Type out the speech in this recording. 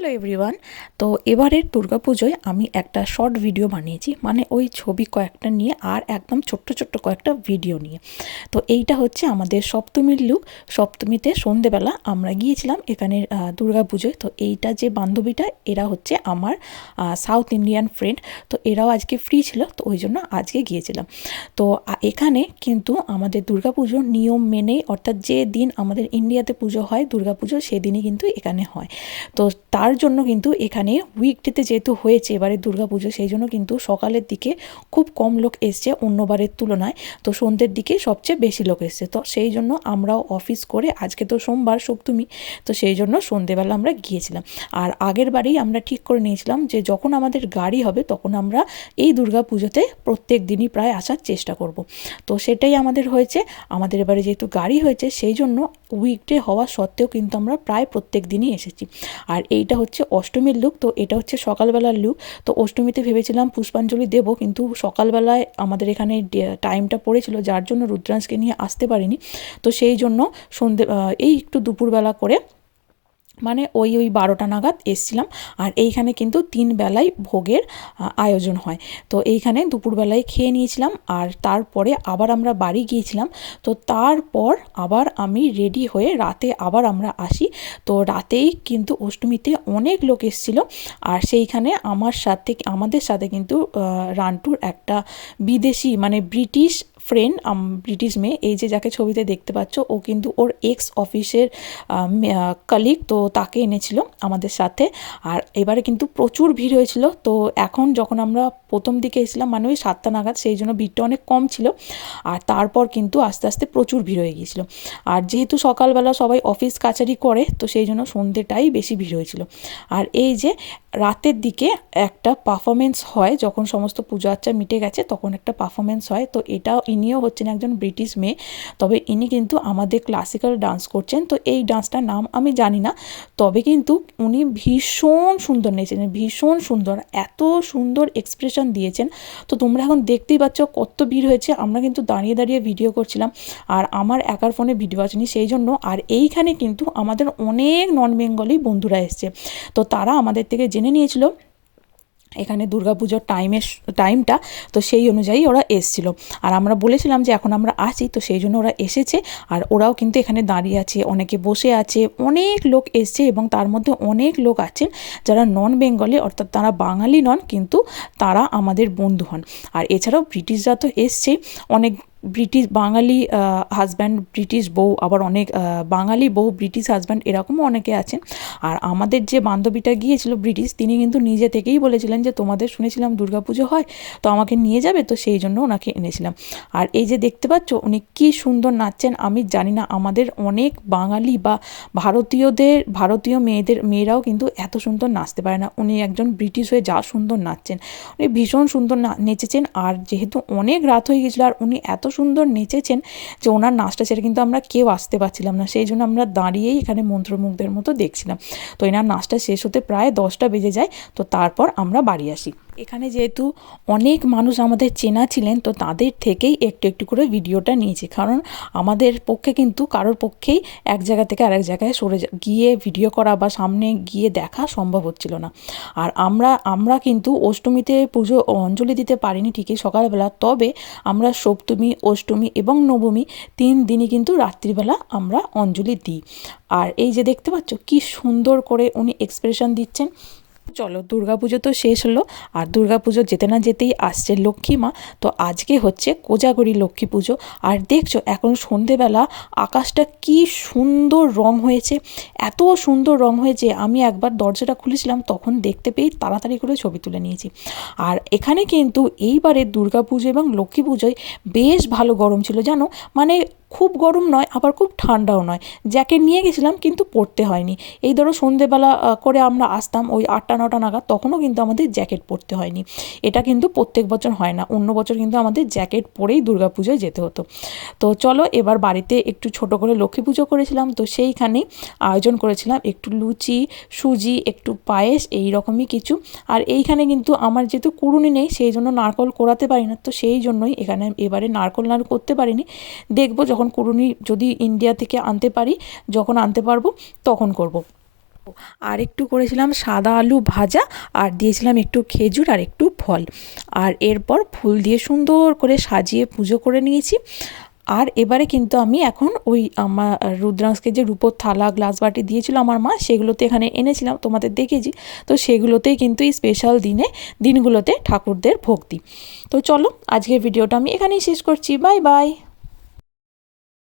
Hello everyone. তো এবারের দুর্গাপুজোয় আমি একটা শর্ট ভিডিও বানিয়েছি, মানে ওই ছবি কয়েকটা নিয়ে আর একদম ছোট্ট ছোট্ট কয়েকটা ভিডিও নিয়ে। তো এইটা হচ্ছে আমাদের সপ্তমীর লুক। সপ্তমীতে সন্ধেবেলা আমরা গিয়েছিলাম এখানের দুর্গাপুজোয়। তো এইটা যে বান্ধবীটা, এরা হচ্ছে আমার সাউথ ইন্ডিয়ান ফ্রেন্ড। তো এরাও আজকে ফ্রি ছিল, তো ওই জন্য আজকে গিয়েছিলাম। তো এখানে কিন্তু আমাদের দুর্গাপুজোর নিয়ম মেনেই, অর্থাৎ যে দিন আমাদের ইন্ডিয়াতে পুজো হয় দুর্গাপুজো, সেদিনই কিন্তু এখানে হয়। তো তার জন্য কিন্তু এখানে উইকডেতে যেহেতু হয়েছে এবারে দুর্গাপুজো, সেই জন্য কিন্তু সকালের দিকে খুব কম লোক এসছে অন্যবারের তুলনায়। তো সন্ধ্যের দিকে সবচেয়ে বেশি লোক এসছে। তো সেই জন্য আমরাও অফিস করে, আজকে তো সোমবার সপ্তমী, তো সেই জন্য সন্ধ্যেবেলা আমরা গিয়েছিলাম। আর আগের বারেই আমরা ঠিক করে নিয়েছিলাম যে যখন আমাদের গাড়ি হবে তখন আমরা এই দুর্গাপুজোতে প্রত্যেক দিনই প্রায় আসার চেষ্টা করব। তো সেটাই আমাদের হয়েছে। আমাদের এবারে যেহেতু গাড়ি হয়েছে সেই জন্য উইকডে হওয়া সত্ত্বেও কিন্তু আমরা প্রায় প্রত্যেক দিনই এসেছি। আর এইটা হচ্ছে অষ্টমীর লুক। তো এটা হচ্ছে সকালবেলার লুক। তো অষ্টমীতে ভেবেছিলাম পুষ্পাঞ্জলি দেব, কিন্তু সকালবেলায় আমাদের এখানে টাইমটা পড়েছিল, যার জন্য রুদ্রাংশকে নিয়ে আসতে পারিনি। তো সেই জন্য সন্ধে এই একটু দুপুরবেলা করে, মানে ওই 12টা নাগাদ এসছিলাম। আর এইখানে কিন্তু 3 বেলায় ভোগের আয়োজন হয়। তো এইখানে দুপুরবেলায় খেয়ে নিয়েছিলাম, আর তারপরে আবার আমরা বাড়ি গিয়েছিলাম। তো তারপর আবার আমি রেডি হয়ে রাতে আবার আমরা আসি। তো রাতেই কিন্তু অষ্টমীতে অনেক লোক এসেছিল। আর সেইখানে আমাদের সাথে কিন্তু রান্টুর একটা বিদেশি, মানে ব্রিটিশ ফ্রেন্ড, ব্রিটিশ মেয়ে, এই যে যাকে ছবিতে দেখতে পাচ্ছ, ও কিন্তু ওর এক্স অফিসের কালিগ, তো তাকে এনেছিল আমাদের সাথে। আর এবারে কিন্তু প্রচুর ভিড় হয়েছিল। তো এখন যখন আমরা প্রথম দিকে এসেছিলাম, মানে ওই 7টা নাগাদ, সেই জন্য ভিড়টা অনেক কম ছিল। আর তারপর কিন্তু আস্তে আস্তে প্রচুর ভিড় হয়ে গিয়েছিল। আর যেহেতু সকালবেলা সবাই অফিস কাছারি করে, তো সেই জন্য সন্ধ্যেটাই বেশি ভিড় হয়েছিল। আর এই যে রাতের দিকে একটা পারফরমেন্স হয়, যখন সমস্ত পুজো আচ্চা মিটে গেছে তখন একটা পারফরমেন্স হয়। তো ইনিও হচ্ছেন একজন ব্রিটিশ মেয়ে, তবে ইনি কিন্তু আমাদের ক্লাসিক্যাল ডান্স করছেন। তো এই ডান্সটার নাম আমি জানি না, তবে কিন্তু উনি ভীষণ সুন্দর নেচেছেন, ভীষণ সুন্দর, এত সুন্দর এক্সপ্রেশন দিয়েছেন। তো তোমরা এখন দেখতেই পাচ্ছ কত ভিড় হয়েছে। আমরা কিন্তু দাঁড়িয়ে দাঁড়িয়ে ভিডিও করছিলাম, আর আমার একার ফোনে ভিডিও আসেনি সেই জন্য। আর এইখানে কিন্তু আমাদের অনেক নন বেঙ্গলি বন্ধুরা এসছে। তো তারা আমাদের থেকে জেনে নিয়েছিল এখানে দুর্গাপুজোর টাইমটা, তো সেই অনুযায়ী ওরা এসছিল। আর আমরা বলেছিলাম যে এখন আমরা আসি, তো সেই জন্য ওরা এসেছে। আর ওরাও কিন্তু এখানে দাঁড়িয়ে আছে, অনেকে বসে আছে, অনেক লোক এসছে। এবং তার মধ্যে অনেক লোক আছেন যারা নন বেঙ্গলি, অর্থাৎ তারা বাঙালি নন, কিন্তু তারা আমাদের বন্ধু হন। আর এছাড়াও ব্রিটিশরা তো এসছেই, অনেক ব্রিটিশ বাঙালি হাজব্যান্ড ব্রিটিশ বউ, আবার অনেক বাঙালি বউ ব্রিটিশ হাজব্যান্ড, এরকমও অনেকে আছেন। আর আমাদের যে বান্ধবীটা গিয়েছিল ব্রিটিশ, তিনি কিন্তু নিজে থেকেই বলেছিলেন যে তোমাদের শুনেছিলাম দুর্গাপুজো হয়, তো আমাকে নিয়ে যাবে, তো সেই জন্য ওনাকে এনেছিলাম। আর এই যে দেখতে পাচ্ছ উনি কী সুন্দর নাচছেন। আমি জানি না আমাদের অনেক বাঙালি বা ভারতীয় মেয়েরাও কিন্তু এত সুন্দর নাচতে পারে না। উনি একজন ব্রিটিশ হয়ে যা সুন্দর নাচছেন, উনি ভীষণ সুন্দর নেচেছেন। আর যেহেতু অনেক রাত হয়ে গেছিলো আর উনি এত সুন্দর নেচেছেন যে ওনার নাচটা ছেড়ে কিন্তু আমরা কেউ আসতে পারছিলাম না, সেই জন্য আমরা দাঁড়িয়েই এখানে মন্ত্রমুগ্ধের মতো দেখছিলাম। তো এনার নাচটা শেষ হতে প্রায় 10টা বেজে যায়। তো তারপর আমরা বাড়ি আসি। এখানে যেহেতু অনেক মানুষ আমাদের চেনা ছিলেন, তো তাদের থেকেই একটু একটু করে ভিডিওটা নিয়েছি, কারণ আমাদের পক্ষে কিন্তু কারোর পক্ষেই এক জায়গা থেকে আরেক জায়গায় গিয়ে ভিডিও করা বা সামনে গিয়ে দেখা সম্ভব হচ্ছিল না। আর আমরা কিন্তু অষ্টমীতে পুজো অঞ্জলি দিতে পারিনি ঠিকই সকালবেলা, তবে আমরা সপ্তমী, অষ্টমী এবং নবমী 3 দিনই কিন্তু রাত্রিবেলা আমরা অঞ্জলি দিই। আর এই যে দেখতে পাচ্ছ কি সুন্দর করে উনি এক্সপ্রেশন দিচ্ছেন। চলো, দুর্গাপুজো তো শেষ হলো, আর দুর্গাপুজো যেতে না যেতেই আসছে লক্ষ্মী মা। তো আজকে হচ্ছে কোজাগরী লক্ষ্মী পুজো। আর দেখছো এখন সন্ধেবেলা আকাশটা কি সুন্দর রং হয়েছে, এত সুন্দর রং হয়েছে। আমি একবার দরজাটা খুলেছিলাম, তখন দেখতে পেয়ে তাড়াতাড়ি করে ছবি তুলে নিয়েছি। আর এখানে কিন্তু এইবারে দুর্গাপুজো এবং লক্ষ্মী পুজোয় বেশ ভালো গরম ছিল জানো, মানে খুব গরম নয় আবার খুব ঠান্ডাও নয়। জ্যাকেট নিয়ে গেছিলাম কিন্তু পরতে হয়নি। এই ধরো সন্ধেবেলা করে আমরা আসতাম ওই 8টা 9টা নাগাদ, তখনও কিন্তু আমাদের জ্যাকেট পরতে হয়নি। এটা কিন্তু প্রত্যেক বছর হয় না, অন্য বছর কিন্তু আমাদের জ্যাকেট পরেই দুর্গাপুজোয় যেতে হতো। তো চলো এবার বাড়িতে একটু ছোট করে লক্ষ্মী পুজো করেছিলাম। তো সেইখানেই আয়োজন করেছিলাম একটু লুচি, সুজি, একটু পায়েস, এই রকমই কিছু। আর এইখানে কিন্তু আমার যেহেতু কুড়ুনি নেই, সেই জন্য নারকল কোড়াতে পারি না, তো সেই জন্যই এখানে এবারে নারকল নাড়ু করতে পারিনি। দেখবো যখন কুড়ুনি যদি ইন্ডিয়া থেকে আনতে পারি, যখন আনতে পারবো তখন করব। আর একটু করেছিলাম সাদা আলু ভাজা, আর দিয়েছিলাম একটু খেজুর আর একটু ফল। আর এরপর ফুল দিয়ে সুন্দর করে সাজিয়ে পুজো করে নিয়েছি। আর এবারে কিন্তু আমি এখন ওই আমার রুদ্রাংশকে যে রূপোর থালা গ্লাস বাটি দিয়েছিল আমার মা, সেগুলোতে এখানে এনেছিলাম, তোমাদের দেখেছি। তো সেগুলোতেই কিন্তু এই স্পেশাল দিনগুলোতে ঠাকুরদের ভোগ দিই। তো চলো, আজকের ভিডিওটা আমি এখানেই শেষ করছি। Bye bye.